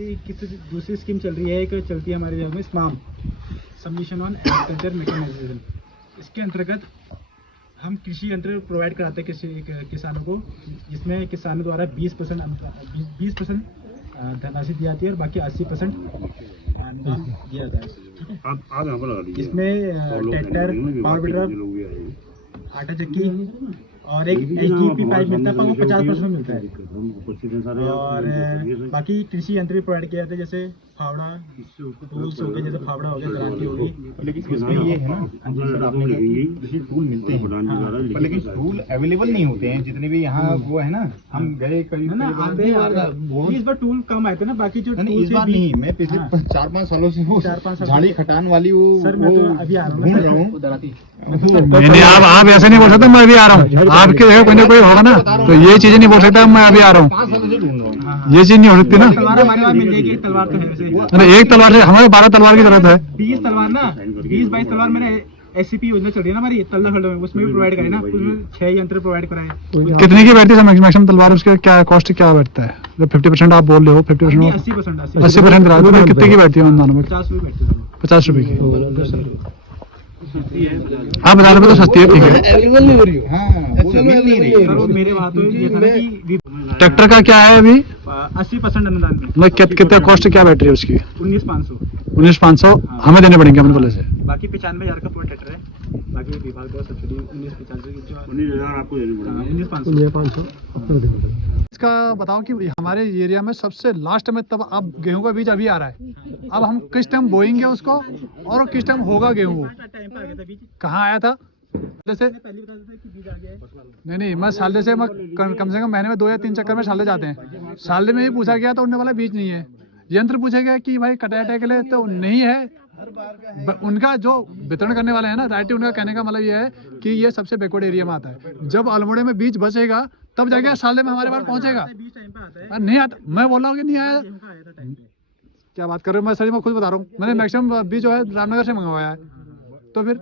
अभी किसी दूसरी स्कीम चल रही है, एक चलती है हमारे यहाँ में SMAM, submission on agriculture mechanisation. इसके अंतर्गत हम कृषि यंत्र प्रोवाइड कराते हैं किसानों को, जिसमें किसानों द्वारा 20% धनराशि दी जाती है और बाकी 80% अनुदान दिया जाता है। इसमें ट्रैक्टर, पावर वीडर, आटा चक्की और एक HDPE पाइप मिलता है, पर वो 50% मिलता है। और बाकी कृषि यंत्र प्रोवाइड किया जाता है, जैसे फावड़ा, टूल्स हो गए, जैसे फावड़ा हो गया, दरांती हो गई। लेकिन इसमें ये है ना, सर आपने कहा कि जैसे टूल मिलते हैं, पर लेकिन टूल अवेलेबल नहीं होते हैं जितने भी यहाँ वो है ना। हम गए कई इस बार टूल कम आए थे ना, बाकी जो इस बार नहीं। मैं पिछले 4-5 सालों से वो झाड़ी खटान वाली वो अभी आ रहा हूँ। नहीं, आप ऐसे नहीं बोल सकते मैं अभी आ रहा हूँ। आपके जगह कोई ना कोई होगा ना, तो ये चीजें नहीं बोल सकता मैं अभी आ रहा हूँ। 5 सालों से ढूंढ रहा हूँ। ये चीज नहीं हो सकती ना। तलवार हमारे पास मिल जाएगी, तलवार तो है वैसे। अरे एक तलवार से हमें 12 तलवार की जरूरत है। 20 तलवार ना, 20-22 तलवार मैंने SCP योजना चल रही है ना हमारी तल्ला खंड में, उसमें भी प्रोवाइड कराए ना, उसमें 6 यंत्र प्रोवाइड कराए। कितने की बैठती है मैक्सिमम तलवार, उसके क्या कॉस्ट क्या बैठता है? जब 50% आप बोल रहे हो, 50% 80% करा दो, कितने की बैठती है अनुदान में? 50 रुपये बैठती है। 50 रुपए की आप बता रहे हो तो सस्ती है, ठीक है। अवेलेबल नहीं हो रही। हाँ, वो मिल नहीं रही। सर, वो मेरे बात तो ये था ना कि ट्रैक्टर का क्या है अभी? 80% अनुदान में, मतलब कितना कॉस्ट क्या बैठ रही है उसकी? 19,500। 19,500 हमें देने पड़ेंगे अपने पहले से। बाकी 95,000 का पूरा ट्रैक्टर है। बाकी विभाग द्वारा सब्सिडी 19,500 की, 19,000 आपको देनी पड़ेगी। 19,500। इसका बताओ कि हमारे एरिया में सबसे लास्ट में तब अब गेहूं का बीज अभी आ रहा है, अब हम किस टाइम बोएंगे उसको और किस टाइम होगा गेहूं? वो कहाँ आया था जैसे? नहीं, मैं साले से कम से कम महीने में 2 या 3 चक्कर में साले जाते हैं। साले में ही पूछा गया तो उन्होंने बोला बीज नहीं है। यंत्र पूछा गया कि भाई कटाई के लिए, तो नहीं है। उनका जो वितरण करने वाले हैं ना, राइट, उनका कहने का मतलब ये है कि ये सबसे बैकवर्ड एरिया में आता है। जब अल्मोड़े में बीज बचेगा तब जाके साले में हमारे पास पहुंचेगा। नहीं आता, मैं बोल रहा हूँ कि नहीं आया। क्या बात कर रहे हो? मैं सर, मैं खुद बता रहा हूँ, मैंने मैक्सिमम बीज जो है रामनगर से मंगवाया है। तो फिर